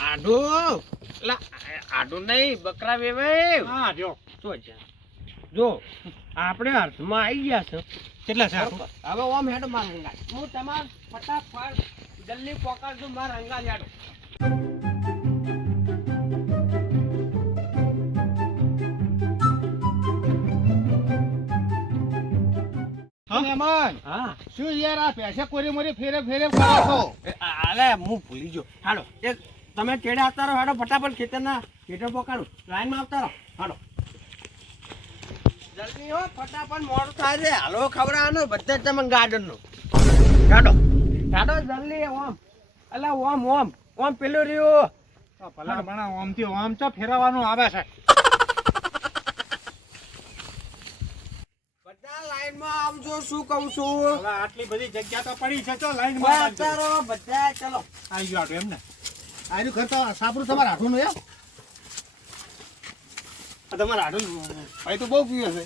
આડો લા આડો નહીં બકરા વેવે હા જો તો જો આપણે અર્થમાં આવી ગયા છે કેટલા છે હવે ઓમ હેડ માર રંગા હું તમાર ફટાફટ જલ્દી પકડજો માર રંગા યાડો મહેમાન હા શું યાર આ પૈસા કોરી મોરી ફેરે ફેરે કરો છો અલે હું ભૂલી ગયો હાલો એક તમે કેડે આવતા રહો હાડો ફટાફટ ખેતરના ખેતર પકડો લાઈનમાં આવતા રહો હાડો જલ્દી હો ફટાફટ મોડું થાય છે હાલો ખવડાવવાનો બધા તમે ગાર્ડનનું હાડો હાડો જલ્દી ઓમ અલા ઓમ ઓમ ઓમ પેલું રહ્યું ભલા ભણા ઓમથી ઓમ તો ફેરવાનું આવે છે બધા લાઈનમાં આવજો શું કહું છું હવે આટલી બધી જગ્યા તો પડી છે તો લાઈન ઓય આવતા રહો બધા ચલો આવી ગયો એમ ને આયરું કરતા સાપરું તમારા હાથું નું તમારા હાડું ભાઈ તો બહુ પીવે છે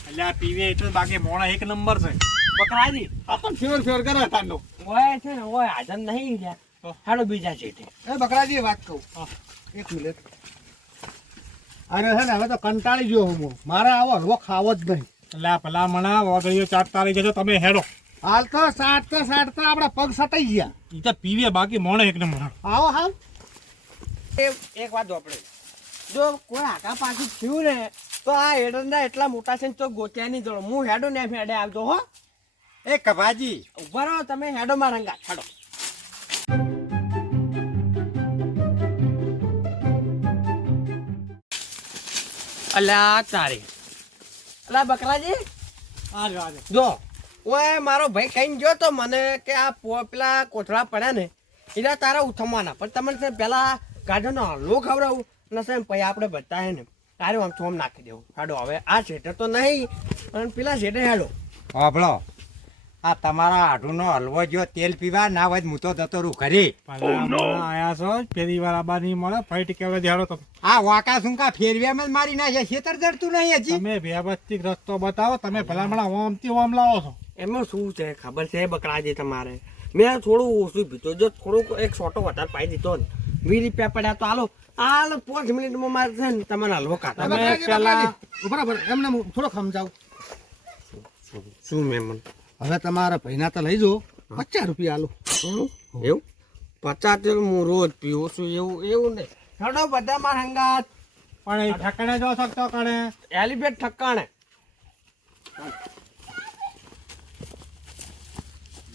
એટલે આ પીવે એટલે બાકી મોણા એક નંબર છે પકડાજી આપણ ફેવર ફેવર કરે તાંડો ઓય છે ને ઓય હાજર નહીં ગયા હાડો બીજા છે એ બકરાજી વાત કહું એક મિનિટ અરે છે ને હવે તો કંટાળી ગયો હું મારે આવો હલવો ખાવો જ નહીં એટલે આ ભલા મણા વગડીઓ ચાટતા રહી જશો તમે હેડો હાલ તો સાટતા આપડા પગ સટાઈ ગયા ઈ તો પીવે બાકી મોણે એક નંબર આવો હાલ એક વાત આપણે જો કોઈ આકા પાછું થયું ને તો આ હેડરના એટલા મોટા છે ને તો ગોત્યા નહીં જોડો હું હેડો ને હેડે આવજો હો એ કભાજી ઉભા રહો તમે હેડો માં રંગા હેડો અલા તારી અલા બકરાજી જો ઓય મારો ભાઈ કહીને ગયો તો મને કે આ પેલા કોથળા પડ્યા ને એના તારા ઉઠમવાના પણ તમને છે પેલા ગાર્ડનનો હલવો ખવડાવું ને છે પછી આપણે બધા હે ને તારે આમ ચોમ નાખી દેવું હાડો હવે આ શેટર તો નહીં અને પેલા શેટર હેડો હોભળો આ તમારા આઢુનો હલવો જો તેલ પીવા ના હોય હું તો જતો રહું ઘરે આયા છો પેલી વાર આબા નહીં મળે ફાઈટ કેવા દેડો તમે આ વાકા સુંકા ફેરવ્યામાં જ મારી નાખે ખેતર જડતું નહીં હજી તમે વ્યવસ્થિત રસ્તો બતાવો તમે ભલામણા ઓમથી ઓમ લાવો છો એમાં શું છે ખબર છે બકરાજી તમારે મેં થોડું ઓછું પીતો જો થોડુંક એક સોટો વધારે પાઈ દીધો ને 20 રૂપિયા પડ્યા તો હાલો 5 મિનિટમાં મારે છે ને તમારે હલવો ખાતા તમે પેલા બરાબર એમને થોડો સમજાવું શું મહેમાન હવે તમારા ભાઈના તો લઈ જાઓ 50 રૂપિયા આલો એવું 50 તેલ હું રોજ પીવું છું એવું નહીં હેડો બધા મારા હંગાત પણ એ ઠકાણે જો શકતો કણે એલિફેન્ટ ઠકાણે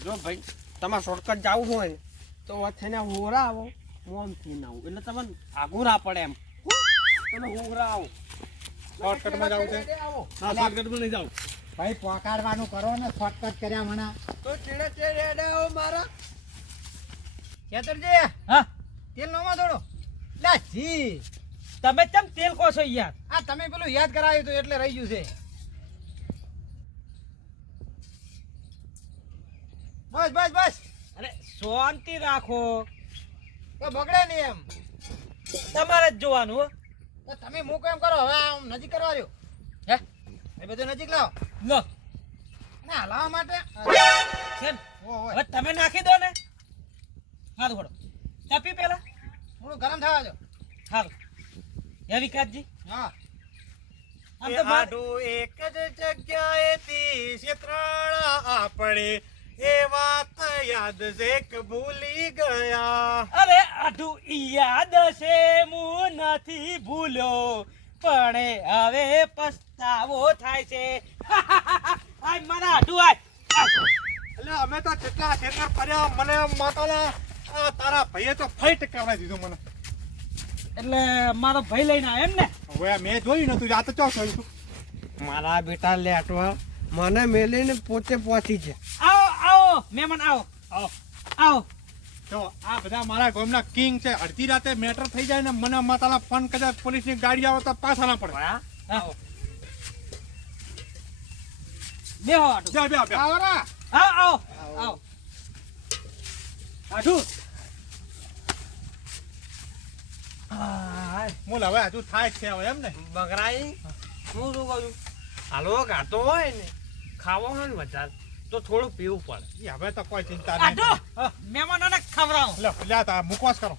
જો ભાઈ તમારે શોર્ટકટ જવું હોય ને તો થઈને હોરા આવો મોમથી ના આવું એટલે તમને આગું ના પડે એમ તમે હોરા આવો શોર્ટકટમાં જાવ છે ના શોર્ટકટમાં નહીં જાવ ભાઈ પોકાડવાનું કરો ને શોર્ટકટ કર્યા મને તો ચીડે ચીડે આવો મારા ખેતરજી હા તેલ નોમાં થોડો લા જી તમે કેમ તેલ કહો છો યાર આ તમે પેલું યાદ કરાવ્યું હતું એટલે રહી ગયું છે બસ બસ બસ અરે શાંતિ રાખો તો બગડે નહીં એમ તમારે જ જોવાનું હો તો તમે મૂકો એમ કરો હવે આમ નજીક કરવા રહ્યો હે એ બધું નજીક લાવો લો ના હલાવવા માટે કેમ ઓ હવે તમે નાખી દો ને હાથ ઘોડો ચાપી પેલા થોડું ગરમ થવા દો હાલ હે વિકાસજી હા આમ તો બાદ એક જ જગ્યાએથી ક્ષેત્રાળ આપણે એ વાત યાદ છે કે ભૂલી ગયા અરે આટલું યાદ છે હું નથી ભૂલ્યો પણ હવે પસ્તાવો થાય છે આય મારા આટું આય એટલે અમે તો કેટલા ખેતર ફર્યા મને માતાના તારા ભાઈએ તો ફાઈટ કરાવી દીધું મને એટલે મારો ભાઈ લઈને આવ્યો એમ ને હવે મેં જોયું નતું આ તો ચો જોયું તું મારા બેટા લેટવા મને મેલીને પોતે પહોંચી છે આવો આવો મહેમાન આવો આવો આવો તો આ બધા મારા ગામના કિંગ છે અડધી રાતે મેટર થઈ જાય ને મને માતાના ફોન કદાચ પોલીસની ગાડી આવે તો પાછા ના પડે આવો બેહો આટું બે બે બે આવરા આવો આવો આવો આટું બોલ હવે હજુ થાય જ છે હવે એમ ને બકરાઈ હું શું કહું છું હાલવો કાઢતો હોય ને ખાવો હોય ને વધારે તો થોડું પીવું પડે હવે તો કોઈ ચિંતા નહીં આટું મહેમાનોને ખવડાવો લે તા મુકવાસ કરો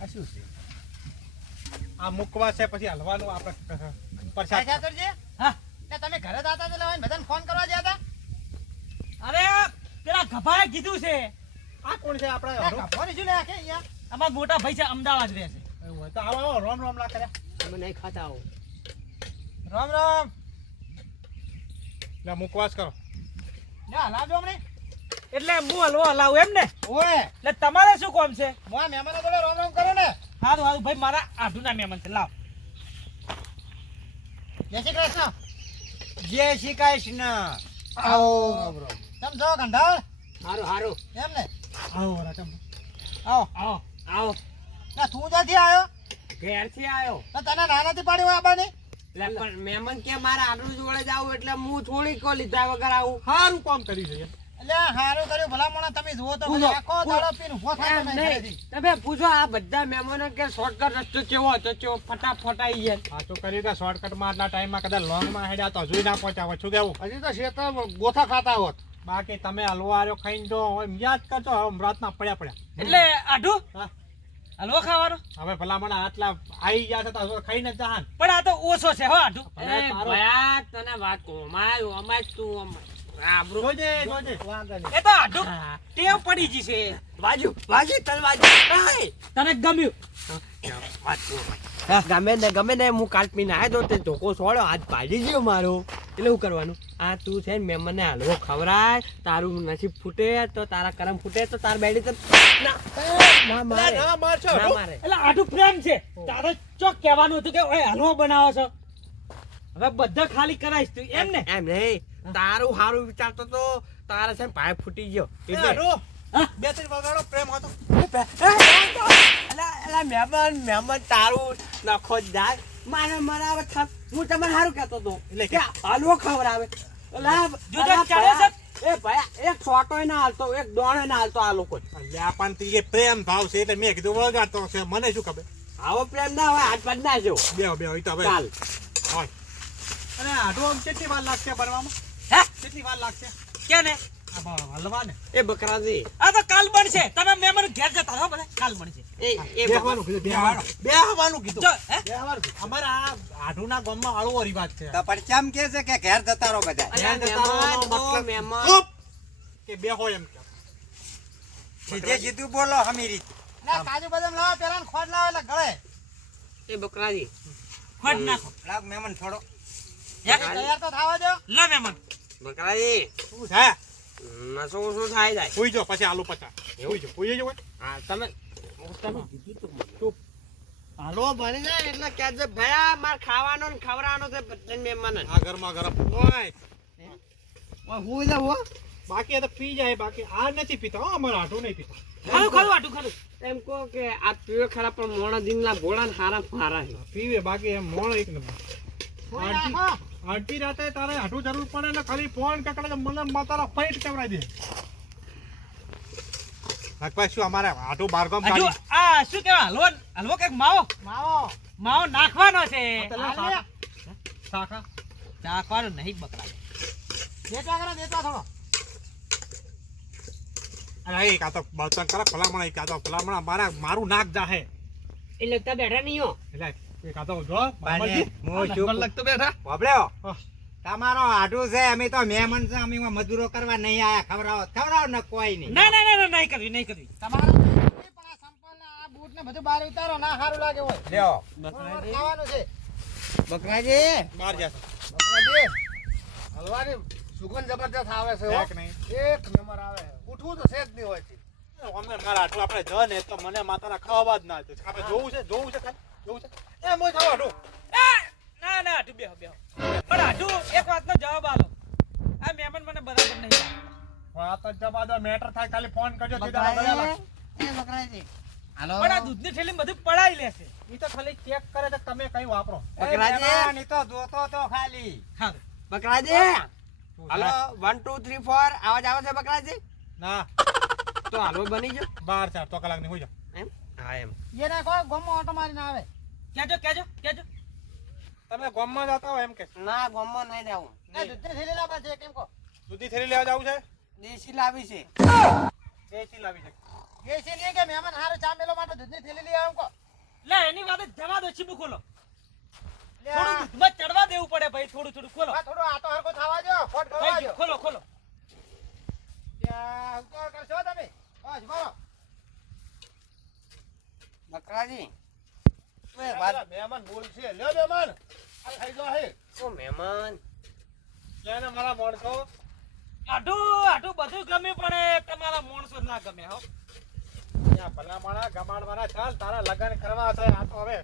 આ શું છે આ મૂકવા છે પછી હલવાનું આપણે પ્રસાદ હા તમે ઘરે જતા હતા બધાને ફોન કરવા ગયા હતા અરે પેલા ગભાએ કીધું છે આ કોણ છે આપણે ફોન શું લે આખે અહીંયા અમારા મોટા ભાઈ છે અમદાવાદ રહે છે એવું હોય તો આવો આવો રોમ રોમ ના કર્યા તમે નહીં ખાતા આવો રામ રામ લે મુકવાસ કરો ના લાવજો અમને એટલે હું હલવો હલાવું એમ ને ઓએ એટલે તમારે શું કામ છે મોં મહેમાનો જોડે રામ રામ કરો ને હારું હારું ભાઈ મારા આઢુના મહેમાન છે લાવ જય શ્રી કૃષ્ણ જય શ્રી કૃષ્ણ આવો રામ રામ તમ છો ગંધાળ હારું હારું એમ ને આવો રામ આવો આવો આવો ના તું ક્યાંથી આવ્યો ઘેરથી આવ્યો તો તને નાનાથી પાડ્યો આબાને એટલે પણ મહેમાન કે મારે આટલું જોડે જ આવું એટલે હું થોડી કો લીધા વગર આવું સારું કામ કર્યું છે એટલે સારું કર્યું ભલામણ તમે જુઓ તો પૂછો, આખો દાડો પીને ઊભો થાય એમ તમે નહીં. ઘરેથી. તમે પૂછો આ બધા મહેમાનો કે શોર્ટકટ રસ્તો કેવો હતો કેવો ફટાફટ આવી જાય આ તો કરી દે શોર્ટકટમાં આટલા ટાઈમમાં કદાચ લોંગમાં હેડ્યા તો હજુ ના પહોંચ્યા હોત. શું કેવું હજી તો શેતર ગોથા ખાતા હોત બાકી તમે હલવો આર્યો ખાઈને જો હવે યાદ કરજો હવે રાતના પડ્યા એટલે આઢું હા. હલવો ખાવાનો હવે ભલામણ આટલા આવી ગયા છે તો હવે ખાઈને જ જહાન પણ આ તો ઓછો છે હો આઢું ભલે એ તારો- ભયા તને વાત કહું અમાય તું આબરૂ જોજે જોજે વાંધો નહીં. એ તો આઢું હા. ટેવ પડી ગઈ છે બાજુ તને બાજુ તને ગમ્યું ગમે ને હું કાલ પીને આવ્યો તો તે ધોકો છોડ્યો આજ ભાજી ગયો મારો એટલે શું કરવાનું આ તું છે ને મહેમાનને હલવો ખવડાય તારું નસીબ ફૂટે તો તારા કરમ ફૂટે તો તાર બેડી તો ના મારે ના મારશો ના મારે એટલે આઢું પ્રેમ છે તારે ચોક કહેવાનું હતું કે ઓય હલવો બનાવો છો હવે બધા ખાલી કરાઈશ તું એમ ને એમ નહીં તારું સારું વિચારતો તો તારે છે ને પાય ફૂટી ગયો એટલે બે ત્રણ વગાડો પ્રેમ હતો એલા મહેમાન તારું નખો જ જાય મારે હવે હું તમને સારું કહેતો હતો એટલે કે હલવો ખવડાવે જુદો ચાલે છે? એ ભાઈ એક છોટોય ના હાલતો એક દોણે ના હાલતો આ લોકો અલ્યા પણ તી એ પ્રેમ ભાવ છે એટલે મેં કીધું વગાડતો છે મને શું ખબર આવો પ્રેમ ના હોય હાથ પડ ના જેવો બે ઈ તો હવે ચાલ હોય અને આડો આમ કેટલી વાર લાગશે બનવામાં હે કેટલી વાર લાગશે કે ને હલવા ને એ બકરાજી આ તો કાલ બનશે તમે મહેમાન ઘેર જતા હો બધા કાલ બનશે એ બેહવાનું કીધું બેહવાનું કીધું જો હે બેહવાનું કીધું અમારા આ આઢુના ગામમાં આળવો રિવાજ છે તો પરચામ કે છે કે ઘેર જતા રહો બધા અલ્યા મહેમાન ચૂપ કે બેહો એમ કે સીધે સીધું બોલો હમી રીતે ના કાજુ બદામ લાવો પેલા ખોડ લાવો એટલે ગળે એ બકરાજી ખોટ નાખો લાગ મહેમાન થોડો હે? તૈયાર તો થવા દો લો મહેમાન બકરાજી શું છે નસો શું થાય જાય હુઈ જો પછી આલુ પચા હુઈ જો હુઈ જો હા તમે કીધું તું મને. ચૂપ હલવો બની જાય એટલે કહેજે ભયા માર ખાવાનો ને ખવડાવવાનો છે બધા મહેમાન આ ગરમા ગરમ હોય હું લે હો બાકી આ તો પી જાય બાકી આ નથી પીતા હો અમારા આઢું નહીં પીતા ખાલું ખાલું આટું ખાલું એમ કહો કે આ પીવે ખરા પણ મોણા દિનના ભોળા ને હારા ફારા છે પીવે બાકી એમ મોણ એક નંબર આંટી રાતે તારે આઢું જરૂર પડે ને ખાલી ફોન કકડે તો મને માતારા ફાઈટ કરાવી દે નાગભાઈ શું અમારે આઢું બારગામ હજુ કાઢી આ શું કહેવાય હલવો હલવો કઈક માવો માવો માવો નાખવાનો છે શાખા ચાખવાનો નહીં બકરા દેતા કરો દેતા થોડો અરે એક આ તો બળતણ કરે ભલામણ એક આ તો ભલામણ મારું નાક જાહે એટલે તો બેઠા નહીં હો એટલે એક આ તો જો બાને હું શું લગતો બેઠા બાબલ્યો હા. તમારો આઢું છે અમે તો મહેમાન છે અમે મજૂરો કરવા નહીં આયા ખવડાવો ને કોઈ નહીં ના ના ના નહીં કરવી નહીં કરવી તમારો પણ આ સંપલ ને આ બૂટ ને બધું બહાર ઉતારો ના સારું લાગે હોય લ્યો ખાવાનું છે બકરાજી બહાર જશે બકરાજી હલવાની સુગંધ જબરદસ્ત આવે છે હો. એક નહીં એક નંબર આવે ઉઠવું તો છે જ નહીં હોય અમે મારા આટલું આપણે જ ને તો મને માતાના ખાવા જ ના દે આપણે જોવું છે ખાલી જોવું છે એ મોય ખાવા આટલું ના ના આટું બેહો બેહો પણ આટું એક વાતનો જવાબ આલો આ મહેમાન મને બરાબર નહીં લાગતા. વાત જ જવા દો મેટર થાય ખાલી ફોન કરજો સીધા ગળેલા બકરાજી હાલો પણ આ દૂધની થેલીમાં બધું પડાઈ લેશે ઈ તો ખાલી ચેક કરે તો તમે કઈ વાપરો બકરાજી તો જોતો તો ખાલી હા બકરાજી હાલો 1 2 3 4 આવાજ આવે છે બકરાજી ના તો હાલો બની જો 12 4 તો કલાક ની હોઈ જાવ એમ હા એમ એને કોઈ ગમો ઓટો મારીને આવે કેજો તમે ગામમાં જતા હો એમ કે ના ગોમમાં નહીં જાવું એ દૂધની થેલી લાવવા છે કેમ કો દૂધી થેલી લેવા જાવું છે દેશી લાવી છે દેશી લાવી છે એસી નહીં કે મહેમાન હારે ચા મેલો માટે દૂધની થેલી લઈ આવું કો લે એની વાત જ જવા દો ચીબુ ખોલો લે થોડું દૂધમાં ચડવા દેવું પડે ભાઈ થોડું ખોલો આ થોડો આતો હરકો થવા દો ફોટ કરવા થઈ દો ગયું, ખોલો ત્યાં ઉપર કરશો તમે બસ બોલો બકરાજી મહેમાન બોલશે લ્યો મહેમાન આ થઈ ગયો હે ઓ મહેમાન લેને મારા મોણસો આટું બધું ગમે પણ તમારા માણસો ના ગમે હો ત્યાં ભલા માણા ગમાડવાના ચાલ તારા લગન કરવા છે આ તો હવે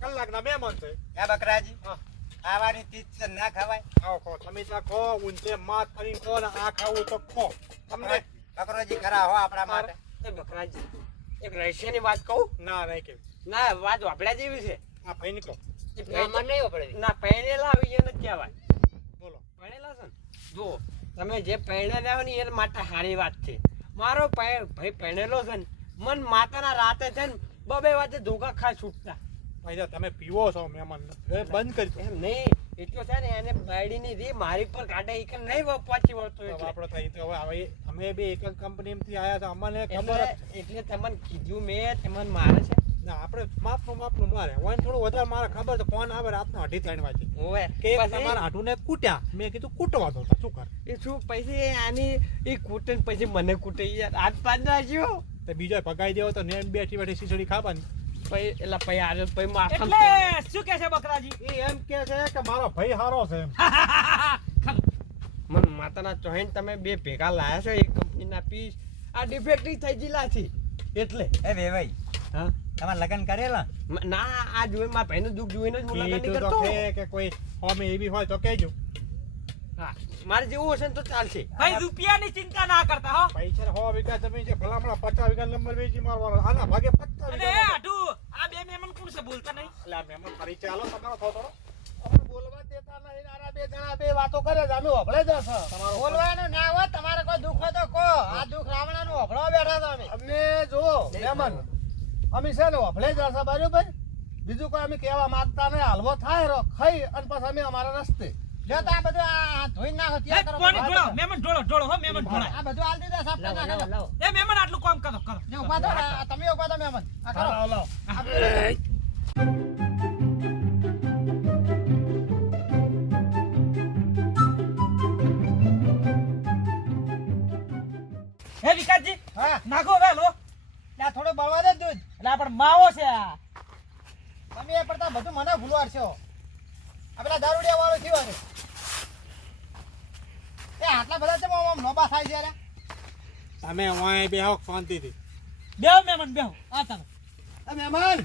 કલાકના મહેમાન છે હે બકરાજી હા. ખાવાની ચીજ છે ના ખવાય આવો ખો તમે ત્યાં ખો ઊંચે માત કરીને ખો ને આ ખાવું તો ખો તમને બકરોજી ખરા હો આપણા માટે એ બકરાજી એક રહસ્યની વાત કહું ના નહીં કે ના વાત વાપડ્યા જેવી છે આ ભાઈ નીકળો ના પહેણેલા આવી એને કહેવાય બોલો પહેણેલા છે ને જુઓ તમે જે પહેણેલા હોય ને એના માટે સારી વાત છે મારો ભાઈ પહેણેલો છે ને મન માતાના રાતે છે ને બબે વાતે ધોકા ખા છૂટતા ભાઈ તમે પીવો છો મહેમાન એ બંધ કરી દો. એમ નહીં એટલો છે ને એને બાયડીની રી મારી પર કાઢે એ કે નહીં પહોંચી વળતો તો એટલે આપણો થઈ તો હવે અમે બે એક જ કંપનીમાંથી આયા છે અમને ખબર એટલે તમને કીધું મેં તમને મારે છે ના આપણે માપનું મારે હોય થોડું વધારે મારે ખબર તો ફોન આવે રાતનો 2:30 વાગે ઓવે કે પછી તમારા હાડુને કૂટ્યા મેં કીધું કૂટવા દો તો શું કર એ શું પછી આની એ કૂટે ને પછી મને કૂટે યાર હાથ પાડ નાખ્યો તો બીજો ભગાઈ દેવો તો ને બેઠી ખીચડી ખાવાની પછી એટલે પછી આજે પછી માથામાં એટલે શું કે છે બકરાજી એ એમ કે છે કે મારો ભાઈ હારો છે એમ મને માતાના ચોહીન તમે બે ભેગા લાયા છો એક કંપનીના પીસ આ ડિફેક્ટિવ થઈ ગયેલા છે એટલે એ ભાઈ હા તમારે લગ્ન કરેલા ના આ જોઈ મારા ભાઈનું દુઃખ જોઈને જ મુલાકાત કીધું તો કરતો કે કોઈ હોમે એવી હોય તો કહેજો હા મારે જેવું હશે ને તો ચાલશે ભાઈ રૂપિયાની ચિંતા ના કરતા હો પૈસા 100 વીઘા જમીન છે ભલામણા 50 વીઘા નંબર વેચી મારવાનો આના ભાગે 50 અને વીઘા આટું આ બે મહેમાન કોણ છે બોલતા નહીં એટલે આ મહેમાન ફરી ચાલો તમારો થોડો અમને બોલવા દેતા નહીં આરા બે જણા બે વાતો કરે છે અમે હોભળે જ છે તમારો બોલવાનું ના હોય તમારે કોઈ દુઃખ હોય તો કહો આ દુઃખ રાવણાનું હોભળવા બેઠા છો અમે અમને જુઓ મહેમાન અમે છે ને હોભળે જ છે બરાબર બીજું કોઈ અમે કહેવા માંગતા નહીં હાલવો થાય રો ખાઈ અને પછી અમે અમારા રસ્તે જો તો આ બધું આ ધોઈ નાખો એ ત્યાં કરો કોને ઢોળો મહેમાન ઢોળો હો મહેમાન ઢોળાય આ બધું હાલ દીધા સાફ કરી નાખો એ મહેમાન આટલું કામ કરો જો ઉભા થો ને, આ તમે ઉભા થો મહેમાન આ કરો લાવો લાવો આ પેલું હે વિકાસજી હા નાખો વેલો ત્યાં થોડું બળવા દે દૂધ એટલે આ પણ માવો છે આ તમે એ પડતા બધું મને ભૂલવાડશો આ પેલા દારૂડિયા વાળો થયો ને એ આટલા બધા છે આમ નોબા થાય છે યાર તમે વાય બે હોક શાંતિથી બેહો મહેમાન બેહો આ તમે એ મહેમાન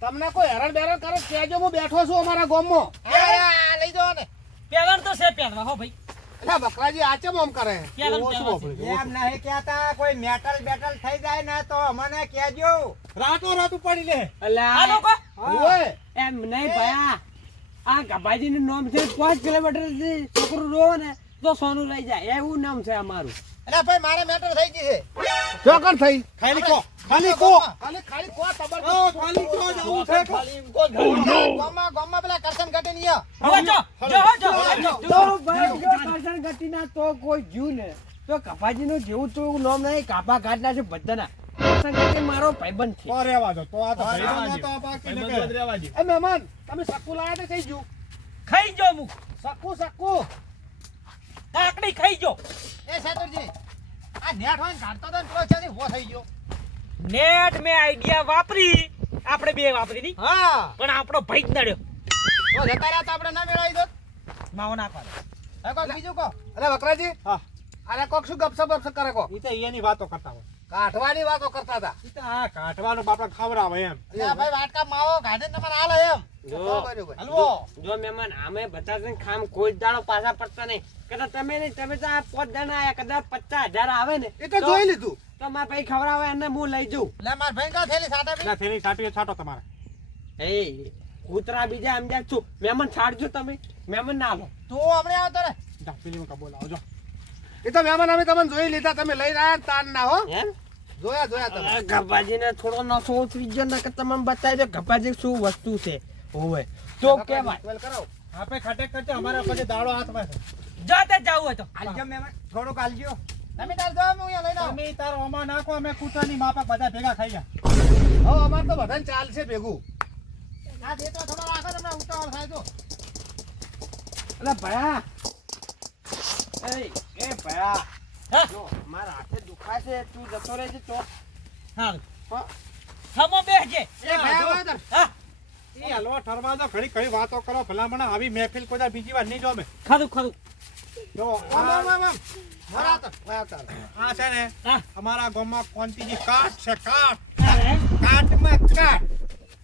તમને કોઈ હેરાન બેરાન કરે કહેજો હું બેઠો છું અમારા ગામમાં આ લઈ જાઓ ને પહેરવાનું તો છે પહેરવા હો ભાઈ એટલે બકરાજી આ ચમ આમ કરે કેમ ઓછું કહેવાય? વાપરે. એમ નહીં કહેતા કોઈ મેટલ બેટલ થઈ જાય ને તો અમને કહેજો રાતો રાત ઉપાડી લે આ લોકો ઓય એમ નહીં ભયા આ ગભાજી નું નામ છે 5 કિલોમીટર થી છોકરું રો ને તો સોનું લઈ જાય એવું નામ છે અમારું એટલે ભાઈ મારે મેટર થઈ ગઈ છે ચોકર થઈ ખાલી કો ખાલી કો ખાલી ખાલી કો તબર ખાલી કો જવું છે ગામમાં પેલા કરશન ઘટી નહીં હવે જો તો ભાઈ જો કરશન ગતિના તો કોઈ જીવ ને તો ગભાજી નું જેવું તો એવું નામ નહીં કાપા કાઢના છે બધાના કરશન ગતિ મારો ભાઈબંધ છે તો રહેવા દો તો આ તો ભાઈ તો બાકી ને એ મહેમાન તમે સક્કુ લાયા તો થઈ ગયું ખાઈ જો મુ સક્કુ કાકડી ખાઈ જો એ સેતુરજી આ નેટ હોય ને કાઢતો તો ને તો છે વો થઈ ગયો નેટ મે આઈડિયા વાપરી આપણે બે વાપરી ની હા પણ આપણો ભાઈ જ નડ્યો તો જતા રહ્યા તો આપણે ના મેળવી દો માવો નાખવા હવે કોઈ બીજું કહો અરે બકરાજી હા અરે કોક શું ગપસપ ગપસપ કરે કો ઈ તો એની વાતો કરતા હોય કાઢવાની વાતો કરતા હતા ઈ તો આ કાઢવાનું બાપડા ખવરાવે એમ એટલે ભાઈ વાટકા માવો કાઢે તમારે હાલ એમ જો હલવો જો મહેમાન આમે બધા છે ને ખામ કોઈ જ દાડો પાછા પડતા નહીં કદાચ તમે નહીં તમે તો આ 5 જણા આયા કદાચ 50,000 આવે ને એ તો જોઈ લીધું તો મારા ભાઈ ખવડાવે એને હું લઈ જઉં લે માર ભાઈ કા થેલી સાટા બી ના થેલી છાટીઓ છાટો તમારે એ કૂતરા બીજા સમજ્યા છું મહેમાન છાડજો તમે મહેમાન ના લો તું હમણે આવતો રે જા ફિલ્મ કા બોલાવો જો એ તો મહેમાન અમે તમને જોઈ લીધા તમે લઈને આયા તાન ના હો એમ જોયા તમે ગભાજી ને થોડો નશો ઉતરી ગયો ને કે તમે બતાવી દો ગભાજી શું વસ્તુ છે હોવે તો કેવાય વેલ કરાવો આપે ખાટે કરજો અમારા પછી દાડો હાથમાં છે જો તે જાવું હોય તો આલજો મહેમાન થોડુંક આલજો તમે તાર જાઓ હું અહીંયા લઈને આવું તમે તાર ઓમાં નાખો અમે કૂતરાની માપક બધા ભેગા ખાઈ ગયા હવે અમાર તો બધાને ચાલશે ભેગું ના દે તો થોડો રાખો તમને ઉતાવળ થાય તો અલા ભયા એ ભયા હા? જો મારા હાથે દુખાય છે તું જતો રહેજે તો હા હા? હમો બેસજે એ ભયા વાદર હા એ હલવા ઠરવા દો ઘડી ઘડી વાતો કરો ભલામણ આવી મહેફિલ કોઈ બીજી વાર નહીં જો અમે ખરું ખરું જો આમ આમ આમ આમ મારા તો આ છે ને હા અમારા ગામમાં કોંતીજી કાઠ છે કાઠ અરે, કાટમાં કાટ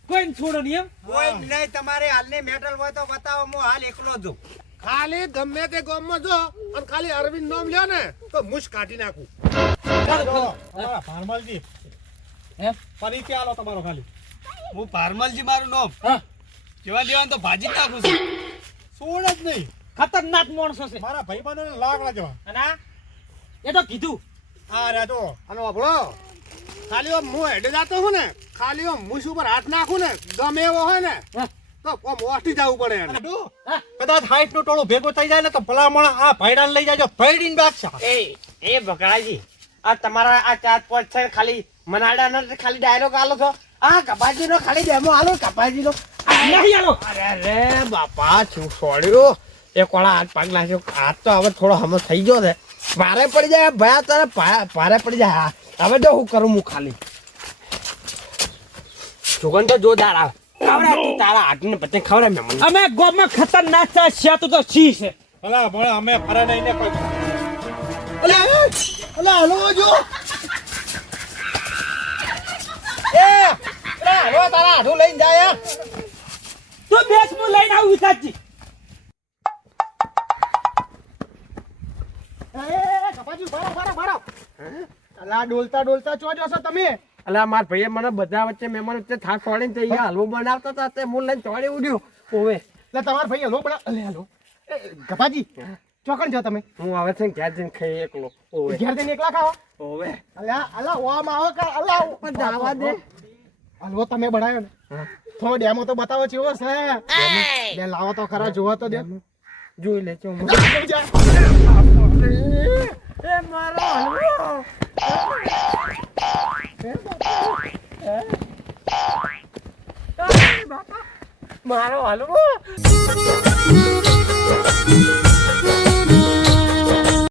કોઈને છોડો નહીં એમ કોઈ નહીં તમારે હાલની મેટલ હોય તો બતાવો હું હાલ એકલો છું ખાલી ગમે તે ગામમાં જો અને ખાલી અરવિંદ નામ લ્યો ને તો મુશ કાઢી નાખું ખરું જો ખરું અમારા ભારમલજી એમ પરિચય આલો તમારો ખાલી હું પારમલજી મારું નામ હા જેવા દેવાન તો ભાજી જ નાખું છું સોળ જ નહીં ખતરનાક માણસો છે મારા ભાઈબંધોને લાકડા જેવા અને આ? એ તો કીધું આ રહ્યા જો અને વાપરો ખાલી આમ હું હેડે જાતો હું ને ખાલી આમ મુશ ઉપર હાથ નાખું ને ગમે એવો હોય ને હા. તો આમ ઓઠી જવું પડે એને. અને જો, હા. કદાચ હાઈટ નું ટોળું ભેગું થઈ જાય ને તો ભલામણ આ ભાઈડાને લઈ જાજો ભાઈડીને બાદશાહ એ બકરાજી આ તમારા આ 4-5 છે ખાલી મનાડાનો ખાલી ડાયલોગ આલો છો આ કપાજીનો ખાલી ડેમો આલો કપાજીનો નહીં આલો અરે રે બાપા શું છોડ્યો એ કોળા હાથ પગ નાખ્યો હાથ તો હવે થોડો હમો થઈ ગયો છે ભારે પડી જાય ભયા તારે ભારે પડી જાય હવે જો હું કરું હું ખાલી સુગંધ તો જોરદાર આવે ખવડાવ તું તારા હાથને પછી ખવડાવ મેં મને અમે ગોમાં ખતરનાક છે શેતું તો સી છે ભલા ભલા અમે ફરે નહીં ને કોઈ અલે હલો જો એ હલો તારા હાથું લઈને જાય યાર. તું બેસ હું લઈને આવું વિકાસજી એ કપાજી ભાડો અલા ડોલતા ડોલતા ચો જશો તમે અલા માર ભાઈએ મને બધા વચ્ચે મહેમાન વચ્ચે થાક છોડીને તે હલવો બનાવતા હતા તે હું લઈને ચોડી ઉડ્યો ઓવે એટલે તમાર ભાઈ હલો બડા અલે હલો એ કપાજી ચોકણ છો તમે હું હવે છે ને ઘેર જઈને ખાઈ એકલો ઓવે ઘેર જઈને એકલા ખાઓ ઓવે અલા અલા ઓમ આવો કે અલા પણ દાવા દે હલવો તમે બનાવ્યો ને હા. થોડો ડેમો તો બતાવો કેવો છે બે લાવો તો ખરા જોવો તો દે જોઈ લે ચો જા. એ મારો હલવો મારો હલવો